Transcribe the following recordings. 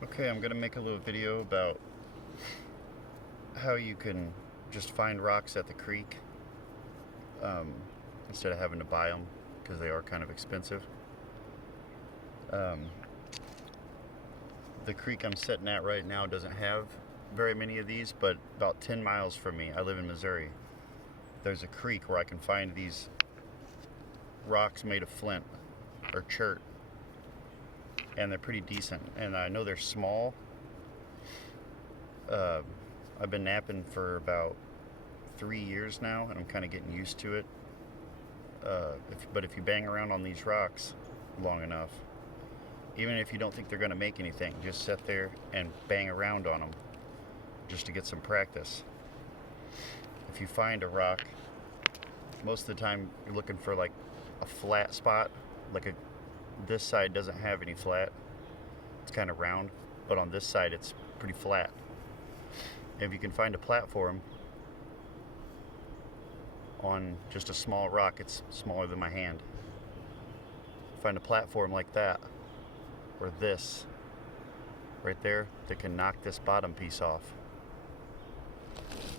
Okay, I'm going to make a little video about how you can just find rocks at the creek um, instead of having to buy them because they are kind of expensive. Um, the creek I'm sitting at right now doesn't have very many of these, but about 10 miles from me, I live in Missouri, there's a creek where I can find these rocks made of flint or chert, and they're pretty decent. And I know they're small. Uh, I've been knapping for about 3 years now, and I'm kind of getting used to it. But if you bang around on these rocks long enough, even if you don't think they're going to make anything, just sit there and bang around on them just to get some practice. If you find a rock, most of the time you're looking for like a flat spot. This side doesn't have any flat. It's kind of round, but on this side it's pretty flat. If you can find a platform on just a small rock, it's smaller than my hand. Find a platform like that, or this, right there, that can knock this bottom piece off.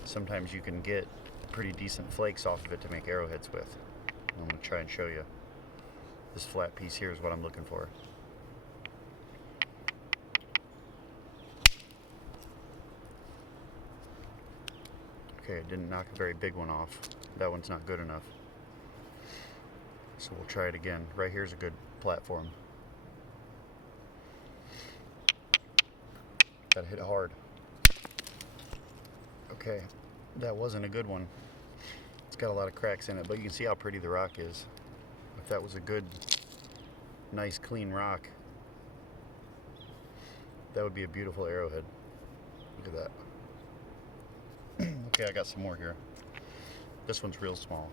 Sometimes you can get pretty decent flakes off of it to make arrowheads with. I'm going to try and show you. This flat piece here is what I'm looking for. Okay, it didn't knock a very big one off. That one's not good enough. So we'll try it again. Right here's a good platform. Gotta hit it hard. Okay, that wasn't a good one. It's got a lot of cracks in it, but you can see how pretty the rock is. If that was a good, nice, clean rock, that would be a beautiful arrowhead. Look at that. Okay, I got some more here. This one's real small.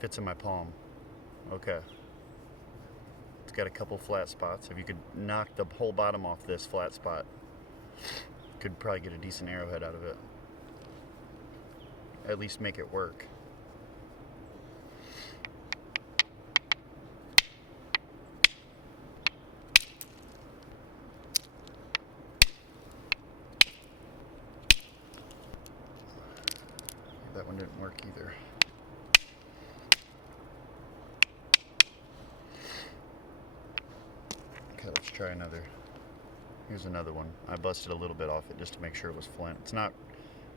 Fits in my palm. Okay. It's got a couple flat spots. If you could knock the whole bottom off this flat spot, you could probably get a decent arrowhead out of it. At least make it work. That one didn't work either. Okay, let's try another. Here's another one. I busted a little bit off it just to make sure it was flint. It's not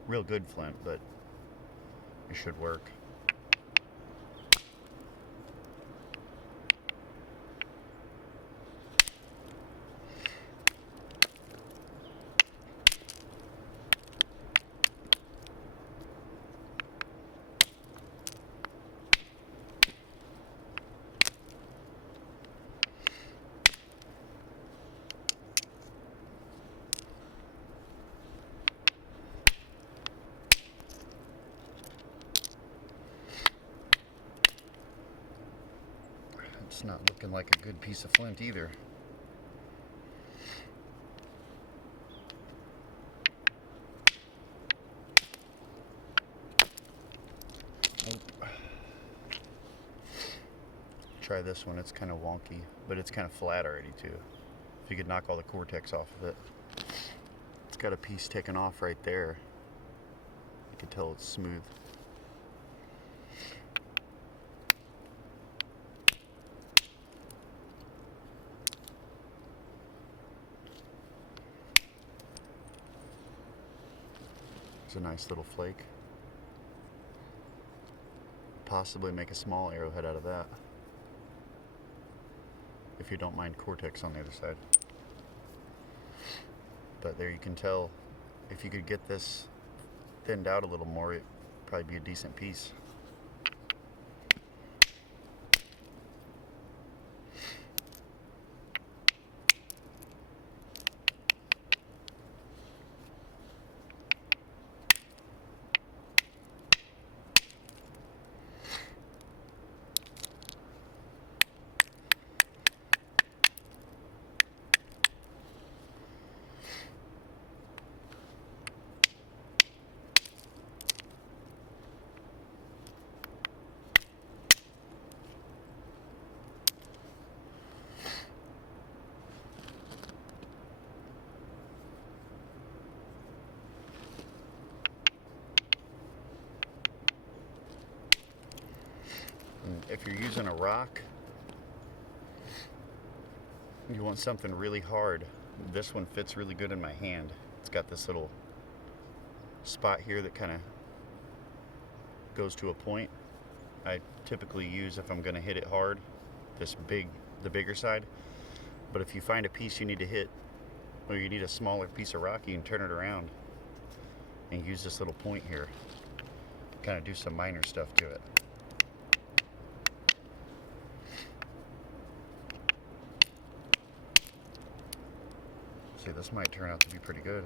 real good flint, but it should work. It's not looking like a good piece of flint either. Nope. Try this one. It's kind of wonky, but it's kind of flat already too. If you could knock all the cortex off of it. It's got a piece taken off right there. You can tell it's smooth. It's a nice little flake. Possibly make a small arrowhead out of that, if you don't mind cortex on the other side. But there you can tell, if you could get this thinned out a little more, it'd probably be a decent piece. using a rock, you want something really hard. This one fits really good in my hand. It's got this little spot here that kind of goes to a point. I typically use, if I'm going to hit it hard, the bigger side. But if you find a piece you need to hit, or you need a smaller piece of rock, you can turn it around and use this little point here. Kind of do some minor stuff to it. See, this might turn out to be pretty good.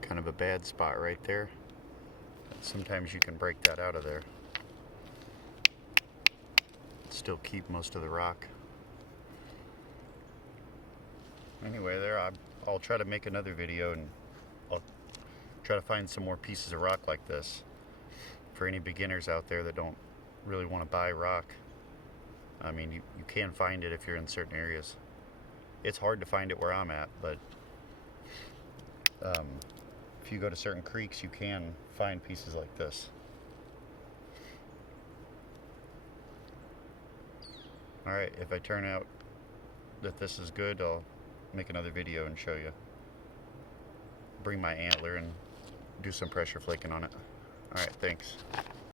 Kind of a bad spot right there. Sometimes you can break that out of there. Still keep most of the rock. Anyway, I'll try to make another video and I'll try to find some more pieces of rock like this for any beginners out there that don't really want to buy rock. I mean, you can find it if you're in certain areas. It's hard to find it where I'm at, but if you go to certain creeks, you can find pieces like this. Alright, if I turn out that this is good, I'll make another video and show you. Bring my antler and do some pressure flaking on it. Alright, thanks.